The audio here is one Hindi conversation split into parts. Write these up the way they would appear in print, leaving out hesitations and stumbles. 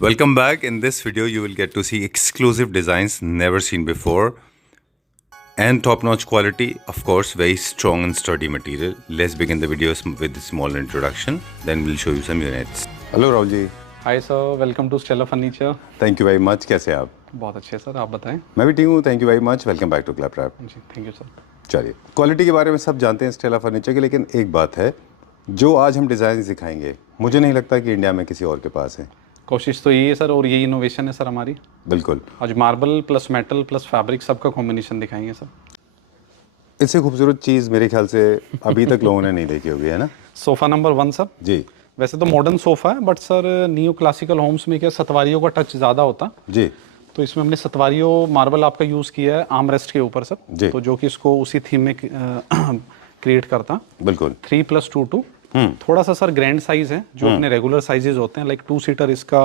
Welcome back. In this video, you will get to see exclusive designs never seen before and top-notch quality. Of course, very strong and sturdy material. Let's begin the video with a small introduction. Then we'll show you some units. Hello, Rahul ji. Hi sir, welcome to Stella furniture. Thank you very much. कैसे हैं आप? बहुत अच्छे सर, आप बताएं। मैं भी ठीक हूँ, thank you very much. Welcome back to Claptrap. जी थैंक यू सर। चलिए, क्वालिटी के बारे में सब जानते हैं स्टेला फर्नीचर के, लेकिन एक बात है, जो आज हम डिज़ाइन दिखाएंगे मुझे नहीं लगता कि इंडिया में किसी और के पास है। कोशिश तो यही है सर, और यही इनोवेशन है सर हमारी। बिल्कुल। आज marble plus metal plus fabric सबका कॉम्बिनेशन दिखाएंगे सर। इससे खूबसूरत चीज़ मेरे ख्याल से अभी तक लोगों ने नहीं देखी होगी, है ना? Sofa number 1 sir. जी। वैसे तो मॉडर्न सोफ़ा है, but sir new classical homes में क्या सतवारियों का टच ज़्यादा होता जी। तो इसमें हमने सतवारियों मार्बल आपका यूज़ किया है आर्म रेस्ट के ऊपर सर, तो जो कि इसको उसी थीम में क्रिएट करता। बिल्कुल। 3+2 थोड़ा सा सर ग्रैंड साइज है, जो अपने रेगुलर साइजेस होते हैं, लाइक 2 सीटर इसका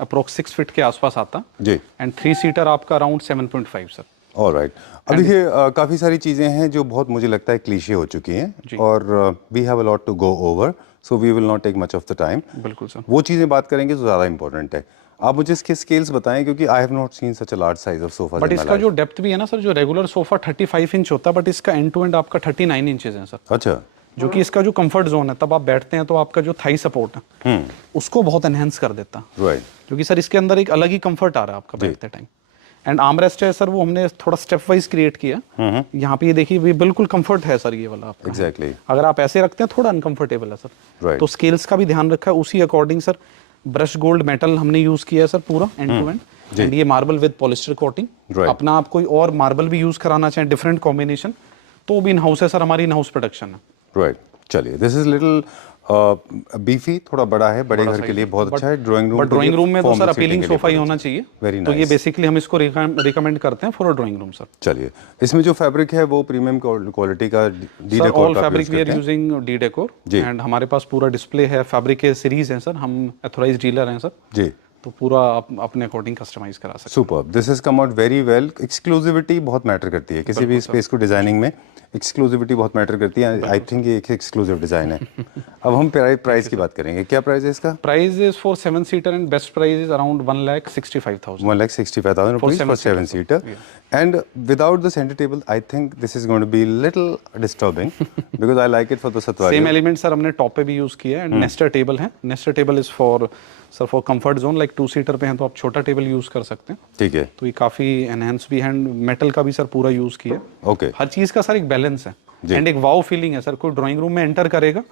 अप्रोक्स 6 फीट के आसपास आता जी। एंड 3 सीटर आपका अराउंड 7.5 सर। ऑलराइट। अब देखिए काफ़ी सारी चीज़ें हैं जो बहुत मुझे लगता है क्लीशे हो चुकी हैं और we have a lot to go over, so we will not take much of the time. बिल्कुल सर। वो चीज़ें बात करेंगे तो ज़्यादा इंपॉर्टेंट है। आप मुझे इसके स्केल्स बताएं, क्योंकि I have not seen such a large size of sofa. But इसका जो डेप्थ भी है ना सर, जो रेगुलर सोफा 35 इंच होता है, बट इसका एंड टू एंड आपका 39 इंचेस है सर। अच्छा। जो कि इसका जो कंफर्ट जोन है, तब आप बैठते हैं तो आपका जो थाई सपोर्ट है उसको बहुत एनहेंस कर देता। राइट। क्योंकि सर इसके अंदर एक अलग ही कंफर्ट आ रहा है आपका बैठते टाइम। एंड आर्म रेस्ट है सर, वो हमने थोड़ा स्टेप वाइज क्रिएट किया। यहाँ पे ये देखिए, ये बिल्कुल कंफर्ट है सर, ये वाला आपका। एग्जैक्टली। अगर आप ऐसे रखते हैं थोड़ा अनकंफर्टेबल है सर। Right. तो स्केल्स का भी ध्यान रखा है उसी according sir. Brush gold metal हमने यूज किया है सर पूरा एंड टू एंड। एंड ये मार्बल विद पॉलिस्टर कोटिंग। अपना आप कोई और मार्बल भी यूज कराना चाहें डिफरेंट कॉम्बिनेशन, तो भी इन हाउस है सर, हमारी इन हाउस प्रोडक्शन है। राइट। चलिए, दिस इज लिटिल बीफी, थोड़ा बड़ा है, बड़े घर के लिए बहुत अच्छा है। Drawing room, but drawing room में तो सर अपीलिंग सोफा ही होना चाहिए। वेरी तो ये नाइस। बेसिकली हम इसको रिकमेंड करते हैं for a drawing room sir. चलिए, इसमें जो फैब्रिक है वो प्रीमियम क्वालिटी का डी सर डेकोर ऑल का fabric we are using D'Decor. And हमारे पास पूरा डिस्प्ले है, फैब्रिक के सीरीज हैं सर, हम ऑथराइज्ड डीलर हैं सर जी। तो पूरा अपने अकॉर्डिंग कस्टमाइज करा सकते हैं। Super, this is come out very well. Exclusivity बहुत मैटर करती है किसी भी स्पेस को डिजाइनिंग में। एक्सक्लूसिविटी बहुत मैटर करती है। आई थिंक ये एक एक्सक्लूसिव डिजाइन है। अब हम प्राइस की बात करेंगे। क्या प्राइस है इसका? Price is for 7 seater and best price is around 1,65,000। 1,65,000 rupees for 7 seater. And without the center table, I think this is going to be little disturbing because I like it for the satwari. Same element sir हमने टॉप पे भी यूज किया है। एंड नेस्टर टेबल है। Nestor table is for sir for comfort zone, like 2 seater पे हैं तो आप छोटा टेबल यूज कर सकते हैं। ठीक है। तो ये काफी एनहेंस भी है। मेटल का भी सर पूरा यूज किया। ओके। हर चीज का सर एक बैलेंस है एंड एक वाओ फीलिंग है सर। कोई ड्राइंग रूम में एंटर करेगा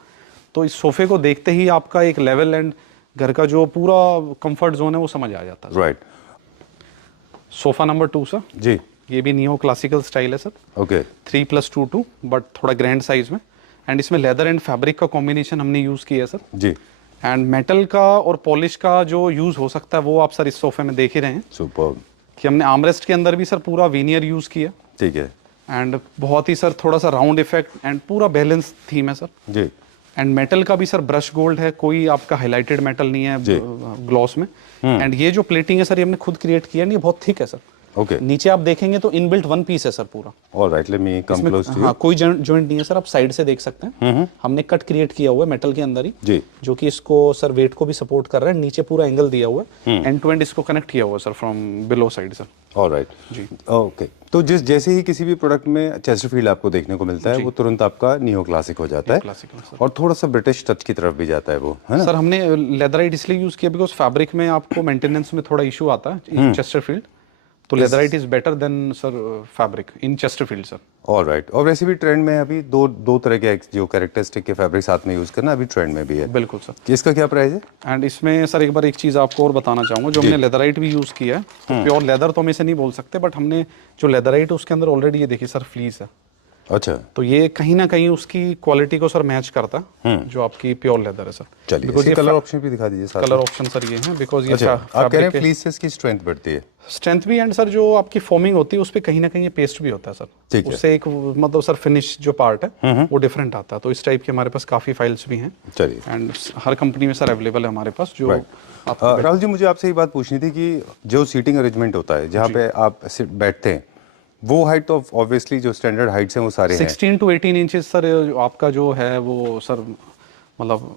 तो इस सोफे को देखते ही आपका एक लेवल एंड घर का जो पूरा कंफर्ट जोन है वो समझ आ जाता है। राइट। Sofa number 2 sir. जी। ये भी नियो क्लासिकल स्टाइल है सर। ओके। 3+2 बट थोड़ा ग्रैंड साइज में। एंड इसमें लेदर एंड फैब्रिक का कॉम्बिनेशन हमने यूज किया है सर। जी। एंड मेटल का और पॉलिश का जो यूज हो सकता है वो आप सर इस सोफे में देख ही रहे हैं सुपर कि हमने आर्मरेस्ट के अंदर भी सर पूरा वीनियर यूज किया। ठीक है। एंड बहुत ही सर थोड़ा सा राउंड इफेक्ट एंड पूरा बैलेंस थीम है सर। जी। एंड मेटल का भी सर ब्रश गोल्ड है, कोई आपका हाईलाइटेड मेटल नहीं है ग्लॉस में। एंड ये जो प्लेटिंग है सर, ये हमने खुद क्रिएट किया है, ये बहुत थिक है सर। ओके। नीचे आप देखेंगे तो इनबिल्ट वन पीस है सर पूरा। Alright, let me come close to you. हाँ, कोई जॉइंट नहीं है सर, आप साइड से देख सकते हैं। हमने कट क्रिएट किया हुआ है मेटल के अंदर ही जी, जो कि इसको सर वेट को भी सपोर्ट कर रहा है। नीचे पूरा एंगल दिया हुआ है, एंड टू एंड इसको कनेक्ट किया हुआ है sir from below side sir. Alright जी। ओके, तो जैसे ही किसी भी प्रोडक्ट में चेस्टरफील्ड आपको देखने को मिलता है, वो तुरंत आपका नियो क्लासिक हो जाता है और थोड़ा सा ब्रिटिश टच की तरफ भी जाता है वो, है ना? सर हमने लेदराइट इसलिए यूज किया बिकॉज फैब्रिक में आपको मेंटेनेंस में थोड़ा इशू आता है चेस्टरफील्ड, तो leatherette is better than sir fabric in Chesterfield sir. Alright. और वैसे भी ट्रेंड में अभी दो तरह के जो कैरेक्टरिस्टिक के फैब्रिक साथ में यूज करना अभी ट्रेंड में भी है। बिल्कुल सर। इसका क्या प्राइस है? एंड इसमें सर एक बार एक चीज़ आपको और बताना चाहूँगा, जो हमने लेदराइट भी यूज़ किया है, तो प्योर लेदर तो हम इसे नहीं बोल सकते, बट हमने जो लेदराइट है उसके अंदर ऑलरेडी ये देखिए सर फ्लीस है। अच्छा। तो ये कहीं ना कहीं उसकी क्वालिटी को सर मैच करता है जो आपकी प्योर लेदर है सर। चलिए, इसके कलर ऑप्शन भी दिखा दीजिए साथ में। कलर ऑप्शन सर ये है बिकॉज ये अच्छा, आप कह रहे हैं फ्लीस से इसकी स्ट्रेंथ बढ़ती है? स्ट्रेंथ भी, एंड सर जो आपकी फॉर्मिंग होती है उस पर कहीं ना कहीं पेस्ट भी होता है सर, उससे एक मतलब सर फिनिश जो पार्ट है वो डिफरेंट आता है। तो इस टाइप के हमारे पास काफ़ी फाइल्स भी हैं। चलिए, एंड हर कंपनी में सर अवेलेबल है हमारे पास जो राहुल जी, मुझे आपसे ये बात पूछनी थी कि जो सीटिंग अरेंजमेंट होता है जहाँ पे आप बैठते हैं, वो हाइट तो ऑब्वियसली जो स्टैंडर्ड हाइट्स हैं वो सारे 16 to 18 इंचेस सर आपका जो है वो सर मतलब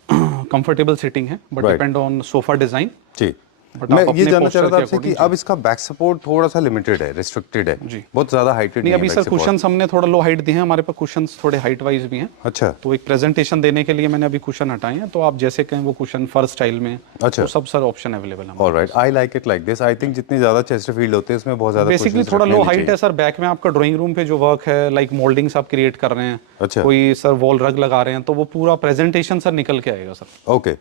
कंफर्टेबल सीटिंग है, but depend on sofa design. जी। मैं ये जानना चाह रहा था आपसे कि अब इसका बैक सपोर्ट थोड़ा सा लिमिटेड है, रिस्ट्रिक्टेड है जी, बहुत ज्यादा हाइटेड नहीं। अभी सर कुशन्स हमने थोड़ा लो हाइट दिए हैं, हमारे पास कुशन्स थोड़े हाइट वाइज भी हैं। अच्छा, तो एक प्रेजेंटेशन देने के लिए मैंने अभी कुशन हटाए हैं, तो आप जैसे कहें वो कुशन फर स्टाइल में, अच्छा, तो सब सर ऑप्शन अवेलेबल है। Alright, I like it like this. I think जितनी ज्यादा चेस्ट फील्ड होते हैं उसमें बहुत ज्यादा बेसिकली थोड़ा लो हाइट है सर। बैक में आपका ड्राइंग रूम पे जो वर्क है, लाइक मोल्डिंग्स आप क्रिएट कर रहे हैं, अच्छा, कोई सर वॉल रग लगा रहे हैं, तो वो पूरा प्रेजेंटेशन सर निकल के आएगा सर। ओके।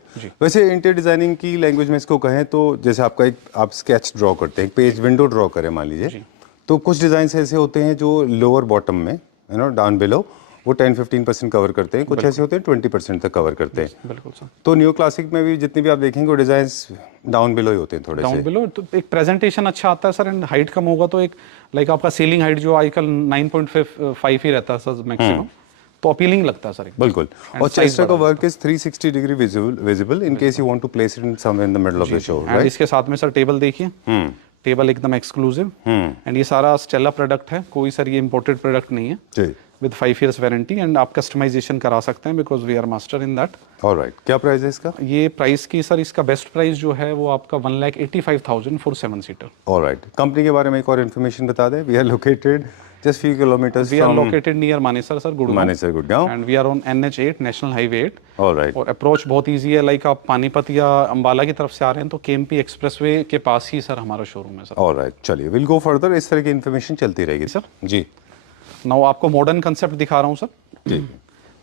वैसे इंटीरियर डिजाइनिंग की लैंग्वेज में इसको कहें तो जैसे आपका एक आप स्केच ड्रॉ करते हैं, पेज विंडो ड्रॉ करें मान लीजिए, तो कुछ डिजाइन ऐसे होते हैं जो लोअर बॉटम में यू नो डाउन बिलो वो 10-15% कवर करते हैं, कुछ ऐसे होते हैं 20% तक कवर करते हैं। बिल्कुल सर। तो न्यू क्लासिक में भी जितनी भी आप देखेंगे वो डिजाइन्स डाउन बिलो ही होते हैं, थोड़े डाउन बिलो, तो एक प्रेजेंटेशन अच्छा आता है सर। एंड हाइट कम होगा तो एक लाइक आपका सीलिंग हाइट जो आजकल 9.5 ही रहता है सर मैक्सिमम, तो अपीलिंग लगता है सर। बिल्कुल। और चेस्टर का work is 360 degree visible in case you want to place it in somewhere in the middle of the show, right. इसके साथ में सर टेबल देखिए, टेबल एकदम एक्सक्लूसिव, एंड ये सारा स्टेला प्रोडक्ट है, कोई सर ये इंपोर्टेड प्रोडक्ट नहीं है जी, विद 5 years वारंटी, एंड आप कस्टमाइजेशन करा सकते हैं because we are master in that. Alright, क्या प्राइस है इसका? ये प्राइस की सर, इसका बेस्ट प्राइस जो है वो आपका 1,85,000 फॉर 7 सीटर। ऑलराइट, कंपनी के बारे में एक और इन्फॉर्मेशन बता दें। We are located just few kilometers we are located near Manesar sir, Gurgaon, Manesar, Gurgaon, and we are on NH8 National Highway 8। all right, और अप्रोच बहुत इजी है, लाइक आप पानीपत या अंबाला की तरफ से आ रहे हैं तो केएमपी एक्सप्रेसवे के पास ही सर हमारा शोरूम है सर। all right, चलिए विल गो फर्दर, इस तरह की इन्फॉर्मेशन चलती रहेगी सर जी। नाउ आपको मॉडर्न कंसेप्ट दिखा रहा हूँ सर जी,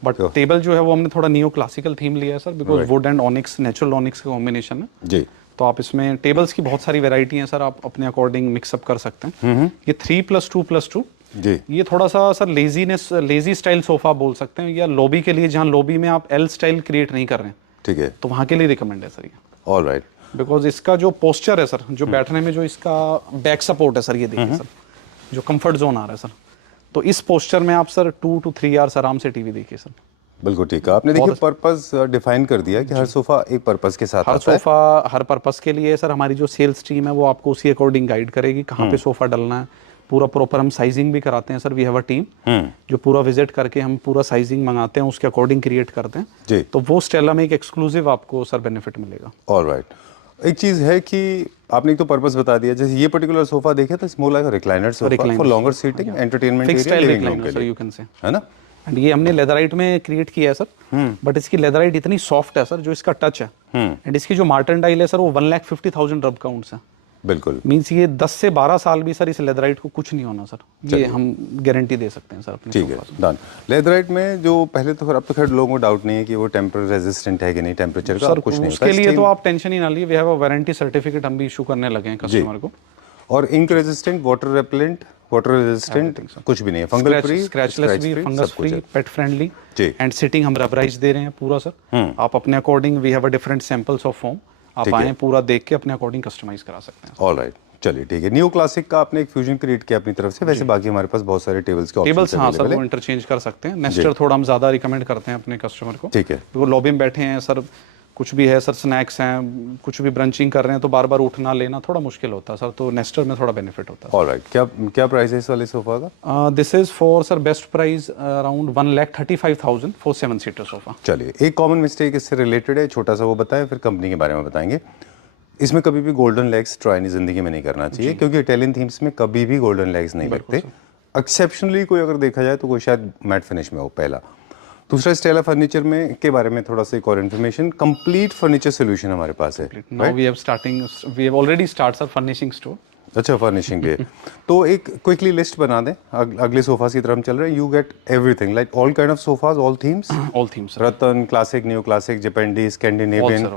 बट टेबल जो है वो हमने थोड़ा नियो क्लासिकल थीम लिया है sir, because would and onyx, natural onyx का कॉम्बिनेशन है जी। तो आप इसमें टेबल्स की बहुत सारी वेराइटी हैं सर, आप अपने अकॉर्डिंग मिक्सअप कर सकते हैं। ये 3+2+2 जी, ये थोड़ा सा सर लेजी स्टाइल सोफा बोल सकते हैं, या लॉबी के लिए, जहाँ लॉबी में आप एल स्टाइल क्रिएट नहीं कर रहे हैं, ठीक है, तो वहाँ के लिए रिकमेंड है सर ये। ऑलराइट, बिकॉज इसका जो पोस्चर है सर, जो बैठने में जो इसका बैक सपोर्ट है सर, ये देखिए सर, जो कंफर्ट जोन आ रहा है सर, तो इस पोस्चर में आप सर 2 to 3 आवर्स आराम से टीवी देखिए सर। बिल्कुल ठीक है, आपने देखिए पर्पस डिफाइन कर दिया कि हर सोफा एक पर्पस के साथ आता है। हर सोफा हर पर्पस के लिए सर। हमारी जो सेल्स टीम है वो आपको उसी अकॉर्डिंग गाइड करेगी कहाँ पे सोफा डलना है, पूरा प्रॉपर हम साइजिंग भी कराते हैं sir. We have a team जो पूरा विजिट करके हम पूरा साइजिंग मंगाते हैं, उसके अकॉर्डिंग क्रिएट करते हैं जी। तो वो स्टेला में एक एक्सक्लूसिव आपको सर बेनिफिट मिलेगा। ऑलराइट, एक चीज है कि आपने एक तो पर्पस बता दिया, जैसे ये पर्टिकुलर सोफा देखे तो small like recliner sofa for longer seating, entertainment area, living room के लिए, यू कैन से, है ना। एंड ये हमने लेदराइट में क्रिएट किया है सर, बट इसकी लेदराइट इतनी सॉफ्ट है सर, जो इसका टच है, एंड इसकी जो मार्टेंडाइल है सर वो 1,50,000 रब काउंट्स है। बिल्कुल, मींस ये 10 से 12 साल भी सर इस लेदराइट को कुछ नहीं होना सर, ये हम गारंटी दे सकते हैं सर अपने। ठीक है, डन। लेदराइट में जो पहले तो अब तो खैर लोगों को डाउट नहीं है कि वो टेम्पर रेजिस्टेंट है कि नहीं, टेम्परेचर का कुछ नहीं होता, उसके लिए तो आप टेंशन ही ना लीजिए, we have a warranty certificate हम भी इशू करने लगे हैं कस्टमर को। और ink resistant, water repellent, water resistant कुछ भी नहीं है, फंगल फ्री, स्क्रैचलेस भी, fungus free, pet friendly, and sitting हम रबराइज दे रहे हैं पूरा सर। आप अपने according, we have a different samples of foam, आप आए पूरा देख के अपने अकॉर्डिंग कस्टमाइज करा सकते हैं। ऑलराइट, चलिए ठीक है। न्यू क्लासिक का आपने एक फ्यूजन क्रिएट किया अपनी तरफ से, वैसे बाकी हमारे पास बहुत सारे टेबल्स के ऑप्शंस हैं। हाँ सर, वो इंटरचेंज कर सकते हैं। नेस्टर थोड़ा हम ज्यादा रिकमेंड करते हैं अपने कस्टमर को, ठीक है। वो लॉबी में बैठे हैं सर, कुछ भी है सर, स्नैक्स हैं, कुछ भी ब्रंचिंग कर रहे हैं, तो बार बार उठना लेना थोड़ा मुश्किल होता है सर, तो नेस्टर में थोड़ा बेनिफिट होता है। ऑलराइट, क्या प्राइस है इस वाले सोफा का? This is for sir best price around 1,35,000 for 7 seater sofa. चलिए, एक कॉमन मिस्टेक इससे रिलेटेड है, छोटा सा वो बताएं, फिर कंपनी के बारे में बताएंगे। इसमें कभी भी गोल्डन लेग्स ट्राई नहीं जिंदगी में नहीं करना चाहिए, क्योंकि इटालियन थीम्स में कभी भी गोल्डन लेग्स नहीं लगते। एक्सेप्शनली कोई अगर देखा जाए तो कोई शायद मैट फिनिश में हो, पहला। दूसरा, स्टेला फर्नीचर में के बारे में थोड़ा सा एक और इन्फॉर्मेशन, कंप्लीट फर्नीचर सॉल्यूशन हमारे पास है। Now we have already start sir furnishing store. अच्छा, फर्निशिंग भी है। तो एक क्विकली लिस्ट बना दें, अगले सोफास की तरफ हम चल रहे हैं। You get everything like all kind of sofas, all themes, Ratan, classic, new classic, जापानी, Scandinavian,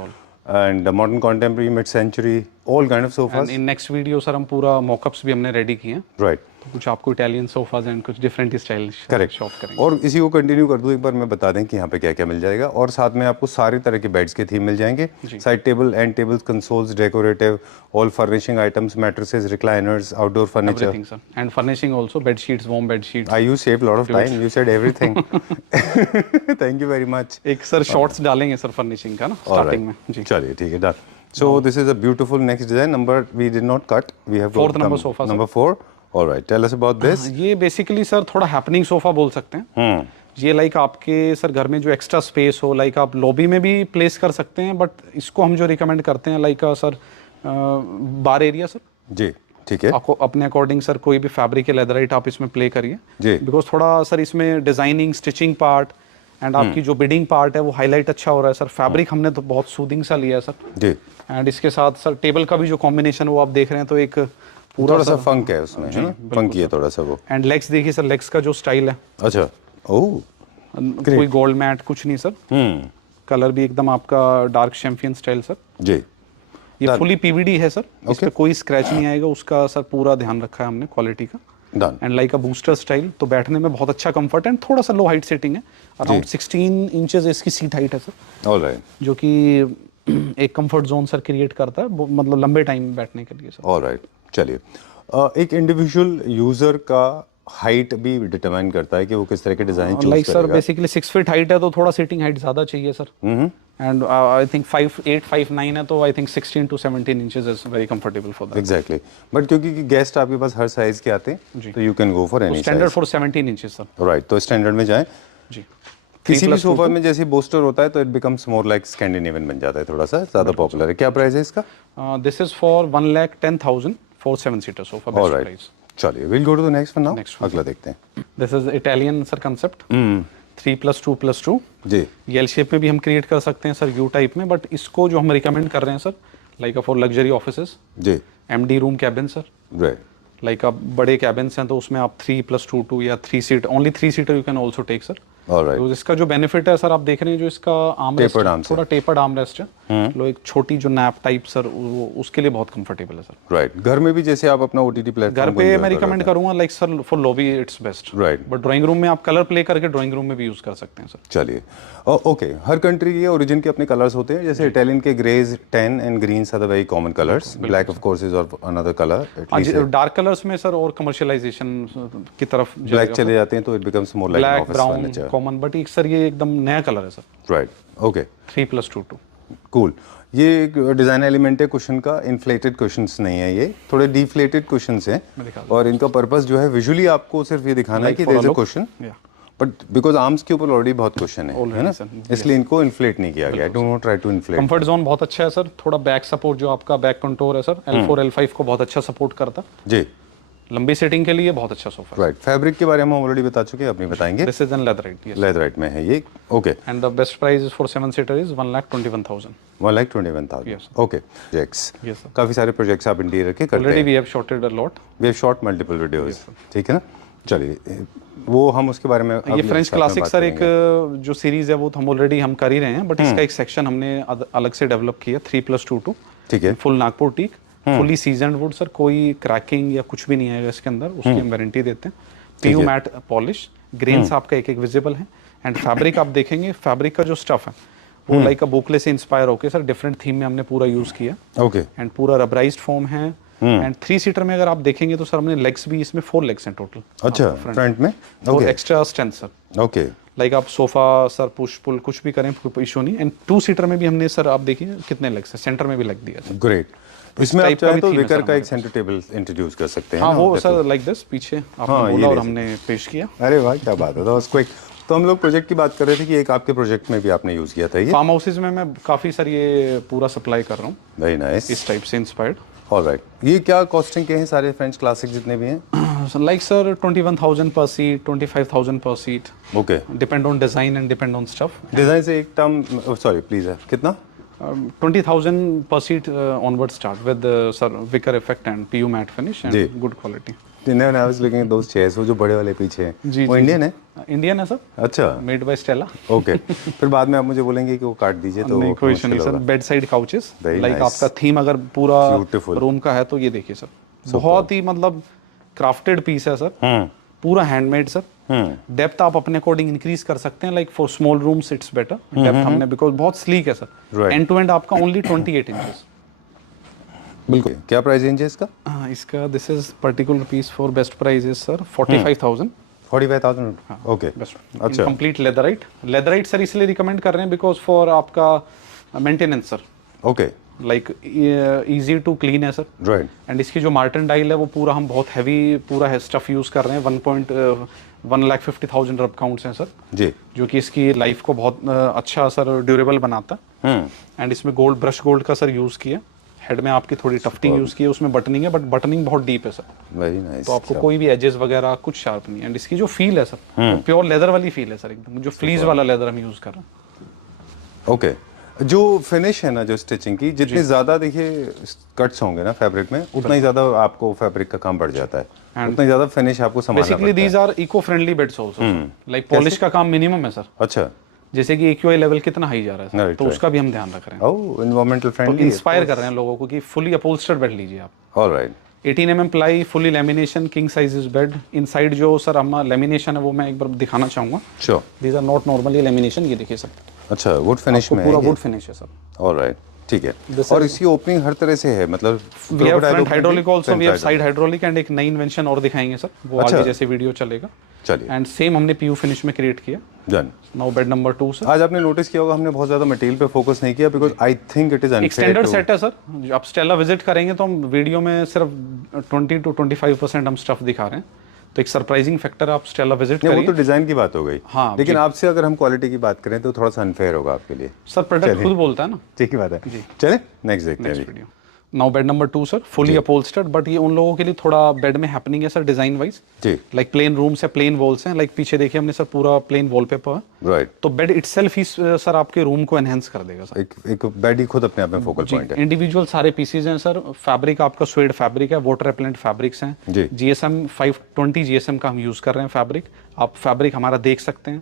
and modern contemporary, mid century, all kind of sofas. And in next video sir हम पूरा मॉकअप्स भी हमने रेडी किए हैं, राइट। तो कुछ आपको इटालियन सोफाज एंड कुछ डिफरेंट स्टाइल करेक्ट शॉप करेंगे। और इसी को कंटिन्यू कर दूं, एक बार मैं बता दें कि यहाँ पे क्या क्या मिल जाएगा, और साथ में आपको सारे तरह के बेड्स के थीम मिल जाएंगे, side table, end tables, consoles, decorative, all furnishing items, mattresses, recliners, outdoor furniture, everything sir, and furnishing also, bed sheets, warm bed sheets. I you save lot of time, you said everything. Thank you very much. एक सर शॉर्ट्स डालेंगे सर फर्निशिंग का ना स्टार्टिंग में जी। चलिए ठीक है, done. So this is a beautiful next design. Number we did not cut. We have fourth number sofa. Number 4. All right. Tell us about this. ये बेसिकली सर थोड़ा हैपनिंग सोफा बोल सकते हैं। ये लाइक आपके सर घर में जो एक्स्ट्रा स्पेस हो, लाइक आप लॉबी में भी प्लेस कर सकते हैं, बट इसको हम जो रिकमेंड करते हैं लाइक सर बार एरिया सर, जी ठीक है आपको अपने अकॉर्डिंग सर कोई भी फैब्रिक या लेदराइट आप इसमें प्ले करिए जी। बिकॉज थोड़ा सर इसमें डिजाइनिंग स्टिचिंग पार्ट एंड आपकी जो बिडिंग पार्ट है वो हाईलाइट अच्छा हो रहा है सर। फैब्रिक हमने तो बहुत सूदिंग सा लिया है सर जी। एंड इसके साथ सर टेबल का भी जो कॉम्बिनेशन वो आप देख रहे हैं तो एक पूरा थोड़ा सा फंक है उसमें, है ना, फंकी है थोड़ा सा वो। एंड लेग्स देखिए सर, लेग्स का जो स्टाइल है, अच्छा, ओह कोई गोल्ड मैट कुछ नहीं सर। कलर भी एकदम आपका डार्क चैंपियन स्टाइल सर। जी। ये फुली पीवीडी है सर, इस पे कोई स्क्रैच नहीं आएगा, उसका सर पूरा ध्यान रखा है हमने क्वालिटी का। Done. And like a booster style, तो बैठने में बहुत अच्छा कंफर्ट एंड थोड़ा सा लो हाइट सेटिंग है, अराउंड 16 इंचेस इसकी सीट हाइट है सर, ऑलराइट, जो कि एक कंफर्ट जोन सर क्रिएट करता है मतलब लंबे टाइम बैठने के लिए सर। ऑलराइट। चलिए, एक इंडिविजुअल यूजर का हाइट भी डिटरमाइन करता है कि वो किस तरह के डिजाइन चूज लाइक सर करेगा। बेसिकली 6 फीट हाइट है तो थोड़ा सीटिंग हाइट ज्यादा चाहिए सर। एंड आई थिंक 5'8", 5'9" है तो I think 16 to 17 inches is very comfortable for that. Exactly, but क्योंकि गेस्ट आपके पास हर साइज के आते हैं तो you can go for any standard for 17 inches sir. Right, तो स्टैंडर्ड में जाएं। जी। किसी भी सोफा में जैसे बोस्टर होता है तो it becomes more like Scandinavian बन जाता है, थोड़ा सा ज्यादा पॉपुलर है। क्या प्राइस है इसका? This is for 1,10,000 for 7 seater sofa, best alright, price. चलिए will go to the next one now. Next one. अगला देखते हैं। This is Italian sir concept, 3+2+2। जी ये एल शेप में भी हम क्रिएट कर सकते हैं सर, यू टाइप में, बट इसको जो हम रिकमेंड कर रहे हैं sir like for luxury offices, जी। MD room cabin sir, right, like आप बड़े कैबिन्स हैं तो उसमें आप 3+2 या 3 seat, only 3 seater you can also take sir. Alright, तो इसका जो बेनिफिट है सर, आप देख रहे हैं जो इसका आर्मरेस्ट Tapered arms थोड़ा टेपर्ड आर्मरेस्ट है, लो एक छोटी जो नैप टाइप सर, वो उसके लिए बहुत कंफर्टेबल है सर। राइट। घर में भी जैसे आप अपना ओटीटी प्लेटफॉर्म घर पे मैं रिकमेंड करूंगा like sir for lobby it's best, Right. But drawing room में आप कलर प्ले करके ड्राइंग रूम में भी यूज कर सकते हैं सर। चलिए, ओके, हर कंट्री के ओरिजिन के अपने कलर्स होते हैं। जैसे इटालियन के greys, tan and greens are the very common colours. Black of course is another colour. Dark colours में सर और कमर्शियलाइजेशन की तरफ ब्लैक चले जाते हैं तो it becomes more like black office brown furniture. Common, but एक सर ये एकदम नया कलर है सर, राइट, ओके, 3+2 कूल। ये एक डिजाइन एलिमेंट है कुशन का, इन्फ्लेटेड कुशंस नहीं है, ये थोड़े डिफ्लेटेड कुशंस हैं और इनका पर्पस जो है विजुअली आपको सिर्फ ये दिखाना है कि there is a cushion, but because arms के ऊपर ऑलरेडी बहुत कुशन है ना, इसलिए इनको इन्फ्लेट नहीं किया गया। Do not try to inflate. Comfort zone बहुत अच्छा है सर, थोड़ा बैक सपोर्ट जो आपका बैक कंट्रोल है सर, L4 L5 को बहुत अच्छा सपोर्ट करता, जी, लंबी सेटिंग के लिए बहुत अच्छा सोफा। राइट। फैब्रिक के बारे में हम ऑलरेडी बता चुके हैं, अपनी बताएंगे। This is an leatherette, yes, leatherette में है ये, okay. And the best price is for 7 seater is 1,21,000। 1,21,000, Yes. Okay. Projects, Yes, sir. काफी सारे प्रोजेक्ट्स आप इंटीरियर के करते ऑलरेडी हैं। We have shotted a lot. We have shot multiple videos, ठीक है ना। चलिए, वो हम उसके बारे में ये फ्रेंच क्लासिक सर एक जो सीरीज है वो हम ऑलरेडी हम कर ही रहे हैं, बट इसका एक सेक्शन हमने अलग से डेवलप किया, 3+2, ठीक है। Full Nagpur teak, fully seasoned wood sir, कोई क्रैकिंग या कुछ भी नहीं आएगा इसके अंदर, उसकी हम वारंटी देते हैं। पीयू मैट पॉलिश, ग्रेन्स आपका एक एक विजिबल है, एंड फैब्रिक आप देखेंगे, फैब्रिक का जो स्टफ है वो लाइक अ बोकले से इंस्पायर होके सर डिफरेंट थीम में हमने पूरा यूज किया, ओके। एंड पूरा रबराइज्ड फॉर्म है। एंड 3 सीटर में अगर आप देखेंगे तो सर हमने लेग्स भी, इसमें 4 लेग्स हैं टोटल। अच्छा, फ्रंट में, और okay, extra strength sir, okay. Like आप सोफा सर पुश पुल कुछ भी करें कोई इशू नहीं। एंड 2 सीटर में भी हमने सर आप देखिए कितने लेग्स हैं, सेंटर में भी लग दिया सर। ग्रेट। इसमें आप type का चाहे भी तो theme है विकर सर का एक हमारे सेंटर टेबल इंट्रोड्यूस कर सकते हैं हाँ, ना, वो that sir will- like this पीछे आपने हाँ, ये बोला और देखिए। हमने पेश किया। अरे वाह, क्या बात है, वाज क्विक। तो हम लोग प्रोजेक्ट की बात कर रहे थे कि एक आपके प्रोजेक्ट में भी आपने यूज किया था ये। फार्म हाउसेज में मैं काफी सर ये पूरा सप्लाई कर रहा हूँ वेरी नाइस, इस टाइप से इंस्पायर्ड। ऑलराइट। ये क्या कॉस्टिंग के हैं सारे फ्रेंच क्लासिक जितने भी हैं? लाइक सर 21,000 पर सीट, 25,000 पर seat, okay. Depend on design and depend on stuff. Design से एक टर्म, सॉरी प्लीज, है कितना? 20,000 per seat onward start with sir wicker effect and PU matte finish and ji. good quality। When I was looking at those chairs, वो जो बड़े वाले पीछे हैं, जी, वो जी, इंडियन है? इंडियन है सर, अच्छा, मेड बाय स्टेला। ओके। फिर बाद में आप मुझे बोलेंगे कि वो काट दीजिए तो नहीं, कोई इशू नहीं मुश्किल सर। होगा। Bed side couches, Very like nice. आपका थीम अगर पूरा Beautiful. रूम का है तो ये देखिए सर, बहुत ही मतलब क्राफ्टेड पीस है सर, पूरा हैंडमेड सर। डेप्थ आप अपने अकॉर्डिंग इंक्रीज कर सकते हैं, like for small rooms it's better depth हमने, बिकॉज बहुत स्लीक है sir. Right. End to end आपका ओनली 28 इंचेस। बिल्कुल। क्या प्राइस रेंज है इसका? इसका this is particular piece for best price is sir 45,000। 45,000, okay. अच्छा, कंप्लीट लेदराइट। लेदराइट सर इसलिए रिकमेंड कर रहे हैं बिकॉज फॉर आपका maintenance sir, okay, like easy to clean है सर। राइट। एंड इसकी जो मार्टिन डाइल है वो पूरा हम बहुत हैवी पूरा है स्टफ यूज कर रहे हैं। 1,50,000 रब काउंट्स हैं सर, जी। जो कि इसकी लाइफ को बहुत अच्छा सर ड्यूरेबल बनाता है। एंड इसमें गोल्ड ब्रश गोल्ड का सर यूज किया, हेड में आपकी थोड़ी टफ्टिंग यूज़ की है, उसमें बटनिंग है, बट बटनिंग बहुत डीप है सर, वेरी नाइस। तो आपको कोई भी एजेस वगैरह कुछ शार्प नहीं है। एंड इसकी जो फील है सर, वो प्योर लेदर वाली फील है सर, एकदम जो फ्लीज वाला लेदर हम यूज़ कर रहे हैं। ओके, जो फिनिश है ना, जो स्टिचिंग की, जितने ज़्यादा देखिए कट्स होंगे ना फैब्रिक में, उतना ही ज़्यादा आपको फैब्रिक का काम बढ़ जाता है, उतना ही ज़्यादा फिनिश आपको संभालना पड़ता है। Basically these are eco friendly beds also, like polish का काम मिनिमम है सर। अच्छा, जैसे कि AQI लेवल कितना हाई जा रहा है सर, Right, तो उसका भी हम ध्यान रख रहे हैं। ओह, एनवायरमेंटल तो फ्रेंडली, इंस्पायर कर रहे हैं लोगों को कि फुली अपहोल्स्टर्ड बेड लीजिए आप। Alright. 18 mm ply, fully lamination, king sizes bed. Inside जो सर हमारा लेमिनेशन है वो मैं एक बार दिखाना चाहूँगा। Sure. These are not normally lamination, ये देखिए सर, अच्छा, वुड फिनिश में पूरा है वुड फिनिश है सर। ऑलराइट, ठीक है। और इसकी ओपनिंग हर तरह से है, मतलब we have front hydraulic also, we have side hydraulic, and एक नई इन्वेंशन और दिखाएंगे सर, वो आगे जैसे वीडियो चलेगा। चलिए, एंड सेम हमने PU फिनिश में क्रिएट किया। Done. Now bed number 2 sir. आज आपने नोटिस किया होगा हमने बहुत ज्यादा मटेरियल पे फोकस नहीं किया, because I think it is unfair. एक स्टैंडर्ड सेट है सर, आप स्टेला विजिट करेंगे तो हम वीडियो में सिर्फ 20 to 25% हम स्टफ दिखा रहे हैं, तो एक सरप्राइजिंग फैक्टर आप स्टेला विजिट करिए। वो तो डिजाइन की बात हो गई, हाँ, लेकिन आपसे अगर हम क्वालिटी की बात करें तो थोड़ा सा अनफेयर होगा आपके लिए सर, प्रोडक्ट खुद बोलता है ना। ठीक ही बात है। चले नेक्स्ट देखते हैं video. Now bed number 2 sir, fully upholstered, but ये उन लोगों के लिए थोड़ा बेड में हैपनिंग है सर, डिजाइन वाइज। जी, लाइक प्लेन रूम्स है, प्लेन वॉल्स हैं, लाइक पीछे देखिए हमने सर पूरा प्लेन वॉलपेपर है, राइट। तो बेड इटसेल्फ ही सर आपके रूम को एनहेंस कर देगा सर। एक बेड ही खुद अपने आप में फोकल पॉइंट है। इंडिविजुअल सारे पीसेज हैं सर, फैब्रिक आपका स्वेड फैब्रिक है, वाटर रेपेलेंट फैब्रिक्स हैं जी। GSM 520 GSM का हम यूज कर रहे हैं फैब्रिक। आप फैब्रिक हमारा देख सकते हैं,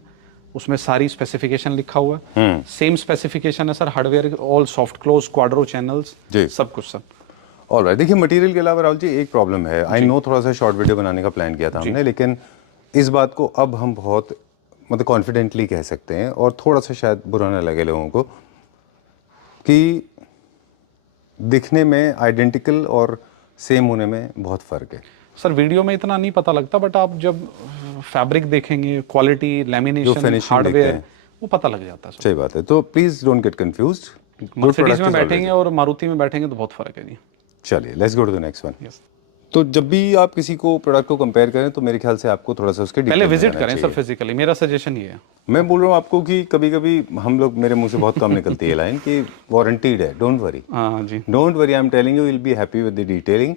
उसमें सारी स्पेसिफिकेशन लिखा हुआ है, सेम स्पेसिफिकेशन है sir, hardware all soft close, Quadro channels, सब कुछ सर। ऑलराइट, देखिए मटेरियल के अलावा राहुल जी एक प्रॉब्लम है, आई नो थोड़ा सा शॉर्ट वीडियो बनाने का प्लान किया था हमने, लेकिन इस बात को अब हम बहुत मतलब कॉन्फिडेंटली कह सकते हैं, और थोड़ा सा शायद बुरा ना लगे लोगों को, कि दिखने में आइडेंटिकल और सेम होने में बहुत फ़र्क है सर। वीडियो में इतना नहीं पता लगता, बट आप जब फैब्रिक देखेंगे, क्वालिटी, लेमिनेशन, हार्डवेयर, वो पता लग जाता है। सही बात है, तो please don't get confused. Mercedes में बैठेंगे और मारुति में बैठेंगे तो बहुत फर्क है जी। चलिए let's go to the next one. तो जब भी आप किसी को प्रोडक्ट को कंपेयर करें तो मेरे ख्याल से आपको थोड़ा सा उसके पहले विजिट करें सर फिजिकली, मेरा सजेशन ये है। मैं बोल रहा हूँ आपको कि कभी कभी हम लोग, मेरे मुंह से बहुत कम निकलती है लाइन कि वारंटीड है, डोंट वरी। हाँ जी, don't worry, I am telling you will be happy with the detailing,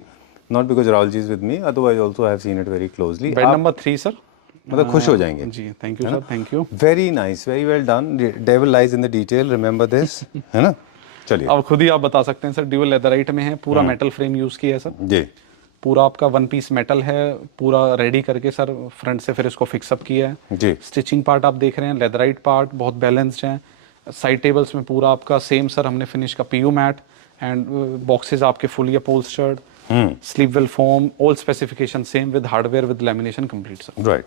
not because Rahul ji is with me, otherwise also I have seen it very closely. Bed number 3 sir, मतलब खुश हो जाएंगे जी। Thank you sir, thank you. Very nice, very well done, devil lies in the detail, remember this, है ना। चलिए अब खुद ही आप बता सकते हैं सर, ड्यूअल लेदराइट में है, पूरा मेटल फ्रेम यूज किया है सर जी, पूरा आपका 1 पीस मेटल है, पूरा रेडी करके सर फ्रंट से फिर इसको फिक्सअप किया है जी। स्टिचिंग पार्ट आप देख रहे हैं, लेदराइट पार्ट बहुत बैलेंस्ड है। साइड टेबल्स में पूरा आपका सेम सर हमने फिनिश का PU मैट, एंड बॉक्सेस आपके fully upholstered, sleep well foam, all specification same with hardware with lamination complete sir. Right,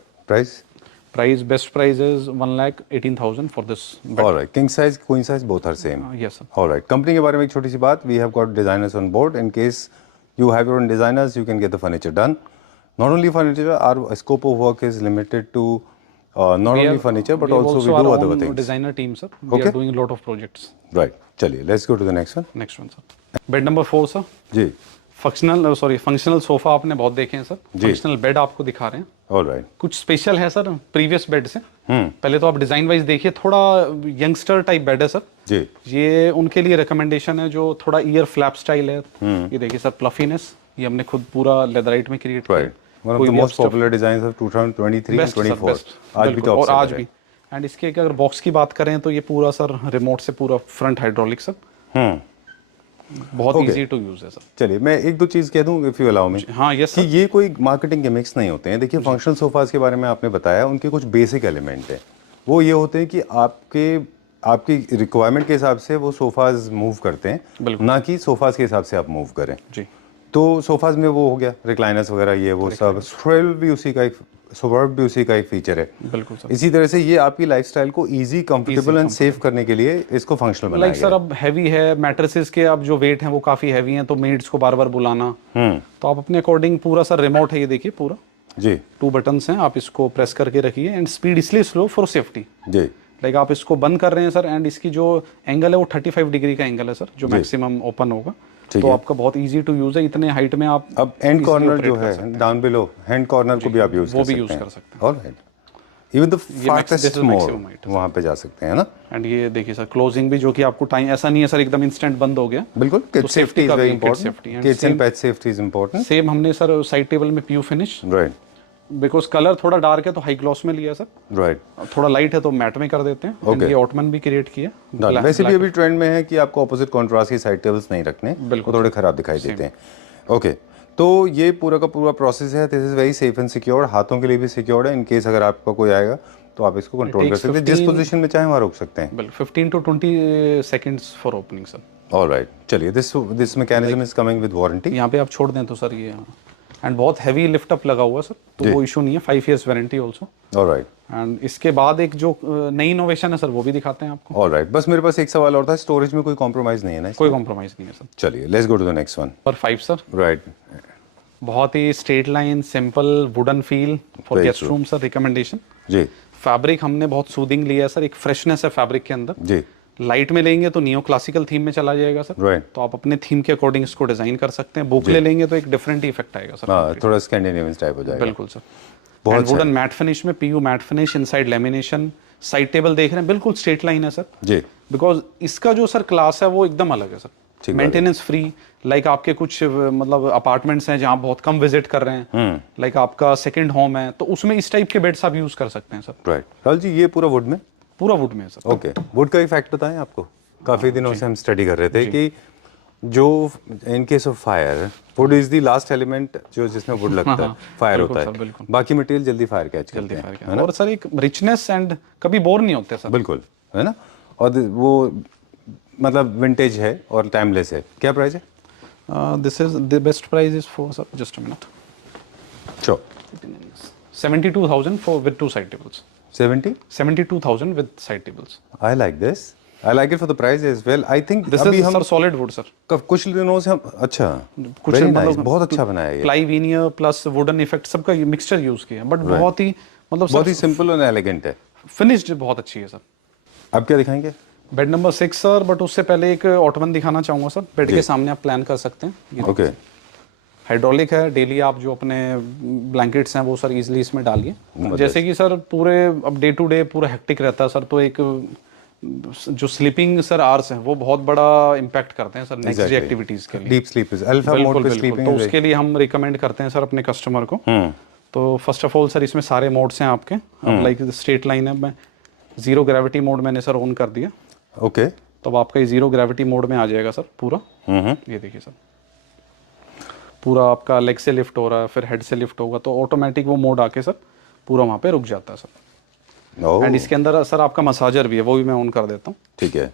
price best price is 1,18,000 for this. Alright, king size, queen size both are same. Yes sir. Alright, company के बारे में एक छोटी सी बात, we have got designers on board, in case you have your own designers, you can get the furniture done. Not only furniture, our scope of work is limited to not only furniture but also we do other things. Designer team sir, we are doing a lot of projects. Right, चलिए let's go to the next one. Next one sir, bed number 4 sir ji. Functional sofa आपने बहुत देखे हैं सर, फंक्शनल बेड आपको दिखा रहे हैं। ऑलराइट, कुछ स्पेशल है सर प्रीवियस बेड से। पहले तो आप डिजाइन वाइज देखिए, थोड़ा यंगस्टर टाइप बेड है सर जी। ये उनके लिए रिकमेंडेशन है जो थोड़ा ईयर फ्लैप स्टाइल है। ये देखिए सर, प्लफीनेस ये हमने खुद पूरा लेदराइट में क्रिएट किया। One of the most popular designs of 2023 and 24 आज भी टॉप और आज भी। एंड इसके अगर बॉक्स की बात करें तो ये पूरा सर रिमोट से पूरा फ्रंट हाइड्रोलिक सर, बहुत इजी टू यूज है सर। चलिए मैं एक दो चीज कह दूं इफ यू अलाउ मी। हाँ यस कि ये कोई मार्केटिंग के मिक्स नहीं होते हैं। देखिए फंक्शनल सोफाज के बारे में आपने बताया, उनके कुछ बेसिक एलिमेंट हैं, वो ये होते हैं कि आपकी रिक्वायरमेंट के हिसाब से वो सोफाज मूव करते हैं, ना कि सोफाज के हिसाब से आप मूव करें जी। तो सोफाज में वो हो गया रिक्लाइनर्स वगैरह, ये वो सब, स्वेल भी उसी का एक, सुबर्ब भी उसी का एक फीचर है। बिल्कुल सर। इसी तरह से ये आपकी लाइफस्टाइल को इजी, कंफर्टेबल एंड सेफ करने के लिए इसको फंक्शनल बनाया गया। सर अब हैवी है, मैट्रेसेस के अब जो वेट हैं वो काफी हैवी हैं, तो मेड्स को बार बार बुलाना, तो आप अपने अकॉर्डिंग पूरा सर रिमोट है, ये देखिए पूरा जी, 2 बटन्स हैं, आप इसको प्रेस करके रखिए। एंड स्पीड इसलिए स्लो फॉर सेफ्टी जी। लाइक आप इसको बंद कर रहे हैं सर, एंड इसकी जो एंगल है वो 35 डिग्री का एंगल है सर, जो मैक्सिमम ओपन होगा, तो आपका बहुत इजी टू यूज है। इतने हाइट में आप अब एंड कॉर्नर जो है डाउन बिलो, हैंड कॉर्नर को भी आप यूज कर सकते हैं। Alright, even the this फार्टेस्ट is mode maximum height. वहाँ पे जा सकते हैं ना। एंड ये देखिए सर क्लोजिंग भी, जो कि आपको टाइम ऐसा नहीं है सर एकदम इंस्टेंट बंद हो गया। बिल्कुल, किड तो सेफ्टी इज का वेरी भी, kid important, safety and kids and same- pet safety is important. Same हमने सर साइड टेबल में PU finish, right because colour थोड़ा डार्क है तो हाई ग्लॉस में लिया सर, राइट। थोड़ा लाइट है तो मैट में कर देते हैं। And Okay. ये ऑटमन भी क्रिएट किया। वैसे भी अभी ट्रेंड में है कि आपको ऑपोजिट कॉन्ट्रास्ट की साइड टेबल्स नहीं रखने, बिल्कुल। वो थोड़े खराब दिखाई देते हैं। ओके, तो ये पूरा का पूरा प्रोसेस है, this is very safe and secure, हाथों के लिए भी सिक्योर है। इन केस अगर आपका कोई आएगा तो आप इसको कंट्रोल कर सकते हैं, जिस पोजीशन में चाहे वहाँ रोक सकते हैं। बिल्कुल 15 to 20 seconds for opening sir. Alright, चलिए this mechanism is coming with warranty. यहाँ पे आप छोड़ दें तो सर ये, एंड बहुत हैवी लिफ्ट अप लगा हुआ सर, तो वो इशू नहीं है। 5 years warranty also. Alright and इसके बाद एक जो नई इनोवेशन है सर वो भी दिखाते हैं आपको। ऑलराइट, बस मेरे पास एक सवाल और था, स्टोरेज में कोई कॉम्प्रोमाइज नहीं है ना? कोई कॉम्प्रोमाइज नहीं है सर। चलिए let's go to the next one. और 5 सर, राइट, बहुत ही straight line, simple wooden feel for Very guest true. Room sir. Recommendation, जी फैब्रिक हमने बहुत सूदिंग लिया है सर, एक फ्रेशनेस है फैब्रिक के अंदर। जी लाइट में लेंगे तो नियो क्लासिकल थीम में चला जाएगा सर। राइट। तो आप अपने थीम के अकॉर्डिंग इसको डिजाइन कर सकते हैं। बुकले लेंगे तो एक डिफरेंट ही इफेक्ट आएगा सर। हाँ, थोड़ा स्कैंडिनेवियन टाइप हो जाएगा। बिल्कुल सर। बहुत एंड वुडन मैट फिनिश में, PU matt finish, inside lamination, side table देख रहे हैं बिल्कुल स्ट्रेट लाइन है सर। जी बिकॉज इसका जो सर क्लास है वो एकदम अलग है सर। ठीक बात है। मेंटेनेंस फ्री, लाइक आपके कुछ मतलब अपार्टमेंट्स हैं जहाँ आप बहुत कम विजिट कर रहे हैं, लाइक आपका सेकंड होम है, तो उसमें इस टाइप के बेड्स आप यूज कर सकते हैं सर। राइट। राहुल जी, ये पूरा वुड में? पूरा वुड में है सर। ओके, वुड का इफेक्ट बताएं आपको। काफी दिनों से हम स्टडी कर रहे थे कि जो in case of fire, would is the last element जो जिसमें वुड लगता है, फायर बिल्कुल होता सर, है, बिल्कुल। बाकी मटेरियल जल्दी फायर कैच करते जल्दी हैं, फायर है किया। ना? और सर एक रिचनेस एंड कभी बोर नहीं होते सर। बिल्कुल, है ना? और वो मतलब विंटेज है और टाइमलेस है। क्या प्राइस है? This is the best price is for sir, just a minute, sure. 72,000 for with 2 side tables. 70? 72,000 with side tables. I like this, I like it for the price as well. I think this अभी इज हम सर सॉलिड वुड सर। कुछ दिनों से हम, अच्छा, कुछ very nice, मतलब बहुत अच्छा बनाया है ये। Ply veneer plus wooden effect सबका मिक्सचर यूज किया है, बट बहुत ही मतलब बहुत ही सिंपल और एलिगेंट है। फिनिश्ड बहुत अच्छी है सर। अब क्या दिखाएंगे? बेड नंबर 6 सर, बट उससे पहले एक ऑटमन दिखाना चाहूंगा सर। बेड के सामने आप प्लान कर सकते हैं। ये ओके, हाइड्रोलिक है। डेली आप जो अपने ब्लैंकेट्स हैं वो सर इजीली इसमें डालिए। जैसे कि सर पूरे अब डे टू डे पूरा हेक्टिक रहता है सर, तो एक जो स्लीपिंग सर आवर्स हैं वो बहुत बड़ा इम्पैक्ट करते हैं सर नेक्स्ट डे एक्टिविटीज के लिए। Deep sleep is alpha mode बिल्कुल पे बिल्कुल। स्लीपिंग तो उसके लिए हम रिकमेंड करते हैं सर अपने कस्टमर को। तो फर्स्ट ऑफ ऑल सर इसमें सारे मोड्स हैं आपके। अब लाइक स्ट्रेट लाइन है, मैं 0 ग्रेविटी मोड मैंने सर ऑन कर दिया। ओके, तो अब आपका ये 0 ग्रेविटी मोड में आ जाएगा सर पूरा। ये देखिए सर, पूरा आपका लेग से लिफ्ट हो रहा है, फिर हेड से लिफ्ट होगा, तो ऑटोमेटिक वो मोड आके सर पूरा वहाँ पे रुक जाता है सर। ओह एंड इसके अंदर सर आपका मसाजर भी है, वो भी मैं ऑन कर देता हूँ। ठीक है।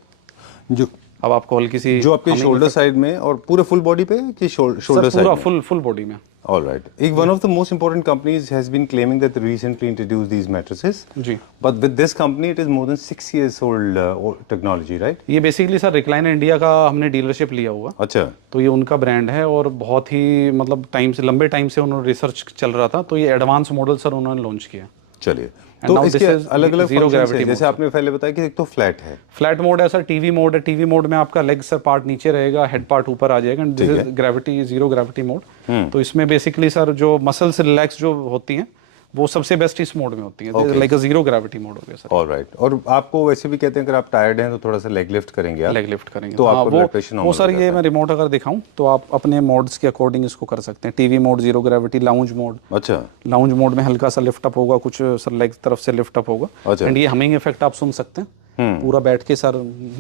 जो अब आपको हल्की सी जो आपके शोल्डर साइड में और पूरे फुल बॉडी पे कि शोल्डर सर साइड पूरा में? फुल बॉडी में। ऑलराइट। एक one of the most important companies has been claiming that recently introduced these mattresses, जी। But with this company it is more than 6 years old technology, right? ये बेसिकली सर रिक्लाइनर इंडिया का हमने डीलरशिप लिया हुआ, अच्छा, तो ये उनका ब्रांड है और बहुत ही मतलब टाइम से, लंबे टाइम से उन्होंने रिसर्च चल रहा था, तो ये एडवांस मॉडल सर उन्होंने लॉन्च किया। चलिए। And तो now इसके this is अलग अलग zero फंक्शंस gravity हैं, जैसे mode, आपने पहले बताया कि एक तो फ्लैट है, फ्लैट मोड है सर, टीवी मोड है। टीवी मोड में आपका लेग सर पार्ट नीचे रहेगा, हेड पार्ट ऊपर आ जाएगा। This is gravity, 0 gravity mode. तो इसमें बेसिकली सर जो मसल्स रिलैक्स जो होती हैं वो सबसे बेस्ट इस मोड में होती है। लाइक 0 ग्रेविटी मोड हो गया सर। ऑलराइट। और आपको वैसे भी कहते हैं अगर आप टायर्ड हैं तो थोड़ा सा लेग लिफ्ट करेंगे आप, लेग लिफ्ट करेंगे तो हाँ, आपका ब्लड प्रेशर वो नॉर्मल सर हो ये जाता मैं रिमोट अगर दिखाऊं तो आप अपने मोड्स के अकॉर्डिंग इसको कर सकते हैं। TV mode 0 gravity, lounge mode. है। अच्छा, लाउंज मोड में हल्का सा लिफ्ट अप होगा, कुछ सर लेग तरफ से लिफ्ट अप होगा। अच्छा। एंड ये हमिंग इफेक्ट आप सुन सकते हैं। पूरा बैठ के सर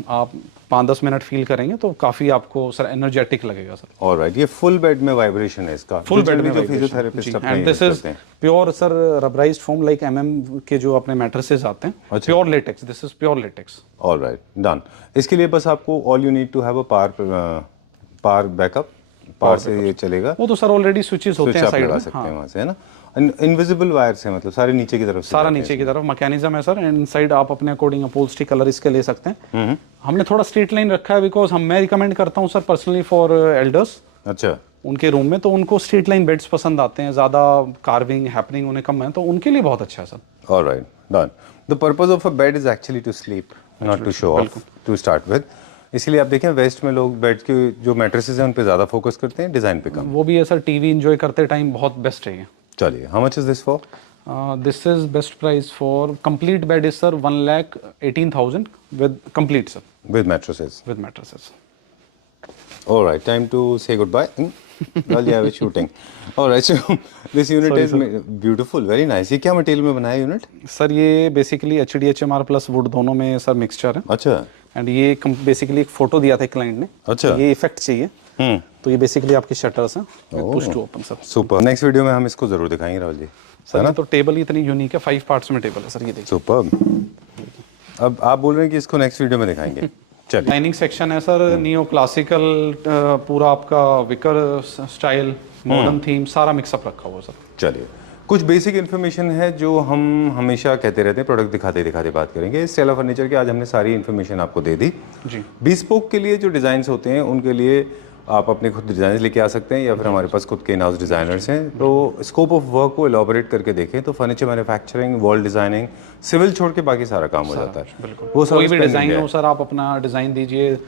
आप 5-10 मिनट फील करेंगे तो काफी आपको सर एनर्जेटिक लगेगा सर। ऑलराइट। ये फुल बेड में वाइब्रेशन है इसका, फुल बेड में जो फिजियोथेरेपिस्ट अपने एंड यूज दिस इज करते हैं। Pure sir rubberised foam, like MM के जो अपने मैट्रेसेस आते हैं, अच्छा। Pure latex. This is pure latex. Alright, done. इसके लिए बस आपको all you need to have a power backup, power से ये चलेगा। वो तो सर ऑलरेडी स्विचेस होते स्विच हैं आप साइड लगा में। सकते हाँ। हैं वहाँ से, है ना? इनविजिबल वायर्स हैं, मतलब सारे नीचे की तरफ से सारा जाते हैं नीचे की तरफ मैकेनिज्म है सर। इनसाइड आप अपने अकॉर्डिंग अपहोल्स्ट्री कलर इसके ले सकते हैं। हमने थोड़ा स्ट्रेट लाइन रखा है बिकॉज मैं रिकमेंड करता हूँ सर पर्सनली फॉर एल्डर्स। अच्छा, उनके रूम में तो उनको स्ट्रेट लाइन बेड्स पसंद आते हैं, ज़्यादा कार्विंग हैपनिंग उन्हें कम है, तो उनके लिए बहुत अच्छा है sir. Alright, done. The purpose of a bed is actually to sleep, not to show off, to start with. इसलिए आप देखें वेस्ट में लोग बेड के जो मैट्रेसेस हैं उन पे ज़्यादा फोकस करते हैं, डिज़ाइन पे कम। वो भी है सर, टीवी इंजॉय करते टाइम बहुत बेस्ट है ये। चलिए, how much is this for? This is best price for complete bed is sir 1,18,000 with complete sir With mattresses. With mattresses. All right, time to say goodbye. Well, yeah, we're shooting. All right, so this unit Sorry, is beautiful, very nice. ये क्या मटेरियल में बनाया यूनिट? सर ये बेसिकली HDHMR प्लस वुड दोनों में सर मिक्सचर है. अच्छा. एंड ये बेसिकली एक फोटो दिया था क्लाइंट ने. अच्छा. ये इफेक्ट चाहिए. तो ये बेसिकली आपकी शटर्स हैं. Push to open sir. Super. Next video में हम इसको जरूर दिखाएंगे राहुल जी. सर ये तो टेबल इतनी यूनिक है, 5 पार्ट्स में टेबल है सर. ये देखिए. सुपर. अब आप बोल रहे हैं कि इसको नेक्स्ट वीडियो में दिखाएंगे. चलिए. डाइनिंग सेक्शन है सर, नियो क्लासिकल पूरा आपका विकर स्टाइल, मॉडर्न थीम, सारा मिक्सअप रखा हुआ सर. चलिए, कुछ बेसिक इन्फॉर्मेशन है जो हम हमेशा कहते रहते हैं, प्रोडक्ट दिखाते दिखाते बात करेंगे. स्टेला फर्नीचर की आज हमने सारी इन्फॉर्मेशन आपको दे दी. जी. bespoke के लिए जो डिज़ाइंस होते हैं उनके लिए आप अपने खुद डिज़ाइन लेके आ सकते हैं या फिर हमारे पास खुद के इन हाउस डिज़ाइनर्स हैं. तो स्कोप ऑफ वर्क को एलॉबरेट करके देखें तो furniture manufacturing, wall designing, civil छोड़ के बाकी सारा काम हो जाता है. वो कोई भी डिज़ाइन हो सर, आप अपना डिज़ाइन दीजिए,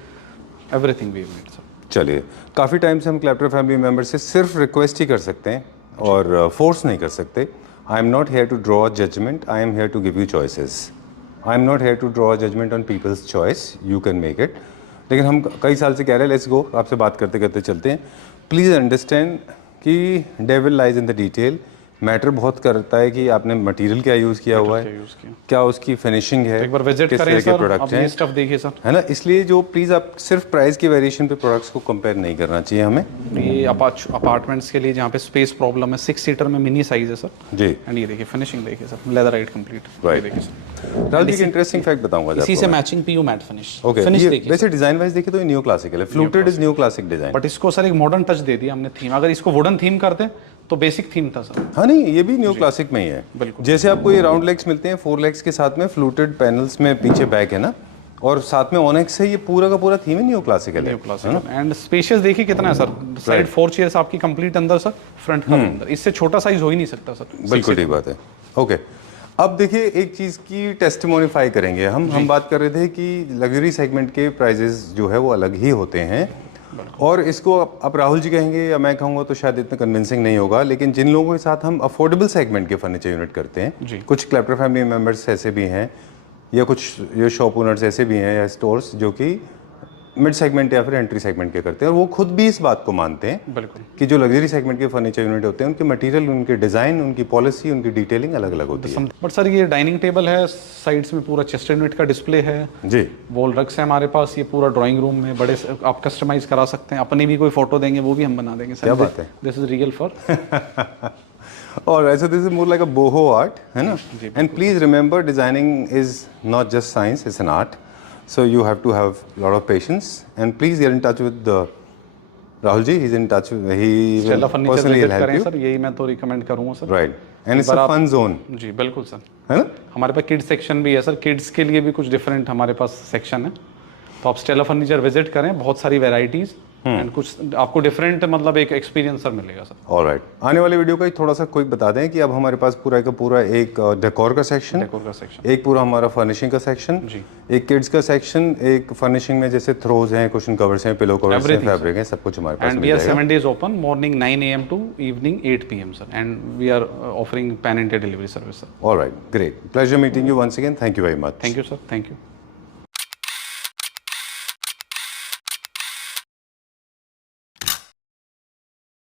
एवरीथिंग वी मेड सर. चलिए, काफ़ी टाइम से हम क्लैप्टर फैमिली मेम्बर से सिर्फ रिक्वेस्ट ही कर सकते हैं और फोर्स नहीं कर सकते. I am not here to draw judgement, I am here to give you choices. I am not here to draw judgement on people's choice, you can make it. लेकिन हम कई साल से कह रहे हैं लेट्स गो, आपसे बात करते करते चलते हैं. प्लीज़ अंडरस्टैंड कि devil lies in the detail. Matter बहुत करता है कि आपने मटेरियल क्या यूज़ किया हुआ है, क्या उसकी फिनिशिंग है, एक बार विजिट किस करें तरह के सर, प्रोडक्ट्स अब ये हैं, स्टफ देखिए सर. है ना. इसलिए जो प्लीज़ आप सिर्फ प्राइस की वेरिएशन पे प्रोडक्ट्स को कंपेयर नहीं करना चाहिए हमें. ये अपार्टमेंट्स के लिए जहाँ पे स्पेस प्रॉब्लम है, 6 सीटर में मिनी साइज है सर. जी. एंड ये देखिए फिनिशिंग देखिए सर, लेदराइट कंप्लीट. Right. देखिए sir, Rahul ji, interesting fact बताऊंगा इसी से matching PU matt finish. Okay. Finish देखिए. वैसे डिजाइन वाइज देखिए तो ये न्यू क्लासिकल है. Fluted is new classic design. But इसको सर एक मॉडर्न टच दे दिया हमने थीम. अगर इसको वुडन थीम करते तो बेसिक थीम था सर. हाँ नहीं, ये भी न्यू क्लासिक में ही है. बिल्कुल. जैसे आपको ये राउंड लेग्स मिलते हैं 4 लेग्स के साथ में फ्लूटेड पैनल्स में पीछे बैक है ना, और साथ में ऑनेक्स है, ये पूरा का पूरा थीम है न्यू क्लासिकल है. New classical. एंड स्पेशियस देखिए कितना है सर. साइड 4 चेयर्स आपकी कंप्लीट अंदर सर, फ्रंट का भी अंदर. इससे छोटा साइज हो ही नहीं सकता सर. बिल्कुल ठीक बात है. ओके. अब देखिए एक चीज़ की टेस्टिमोनीफाई करेंगे हम बात कर रहे थे कि लग्जरी सेगमेंट के प्राइजेस जो है वो अलग ही होते हैं. और इसको आप राहुल जी कहेंगे या मैं कहूँगा तो शायद इतना कन्विंसिंग नहीं होगा, लेकिन जिन लोगों के साथ हम अफोर्डेबल सेगमेंट के फर्नीचर यूनिट करते हैं, कुछ क्लैप्टर फैमिली मेम्बर्स ऐसे भी हैं या कुछ ये शॉप ओनर्स ऐसे भी हैं या स्टोर्स जो कि मिड सेगमेंट या फिर एंट्री सेगमेंट के करते हैं, और वो खुद भी इस बात को मानते हैं बिल्कुल कि जो लग्जरी सेगमेंट के फर्नीचर यूनिट होते हैं उनके मटेरियल, उनके डिज़ाइन, उनकी पॉलिसी, उनकी डिटेलिंग अलग अलग होती है. बट सर ये डाइनिंग टेबल है, साइड्स में पूरा चेस्ट यूनिट का डिस्प्ले है जी. वॉल रक्स है हमारे पास. ये पूरा ड्राइंग रूम में बड़े आप कस्टमाइज करा सकते हैं. अपनी भी कोई फोटो देंगे वो भी हम बना देंगे सर. क्या बात है. This is real for. और ऐसा this is more like a boho art, है ना. And please remember designing is not just science, it's an art. So you have to have a lot of patience and please get in touch with Rahul ji. He's in touch. He Stella will Furniture personally visit help करें you. सर, यही मैं तो रिकमेंड करूँगा sir. Right. And it's a fun zone. जी बिल्कुल सर, है ना. हमारे पास किड्स सेक्शन भी है सर. किड्स के लिए भी कुछ डिफरेंट हमारे पास सेक्शन है. तो आप स्टेला फर्नीचर विजिट करें, बहुत सारी वेराइटीज एंड कुछ आपको डिफरेंट मतलब एक एक्सपीरियंस सर मिलेगा सर. ऑलराइट. आने वाले वीडियो का थोड़ा सा क्विक बता दें कि अब हमारे पास पूरा का पूरा एक डेकोर का सेक्शन, एक पूरा हमारा फर्निशिंग का सेक्शन, एक किड्स का सेक्शन, एक फर्निशिंग में जैसे थ्रोज हैं, कुशन कवर्स हैं, पिलो कवर्स हैं, फैब्रिक है, सब कुछ हमारे पास मिल जाएगा. And we are 7 days open, morning 9 AM to evening 8 PM sir. And we are offering pan India delivery service sir. Alright, great. Pleasure meeting you once again. Thank you very much. Thank you sir. Thank you.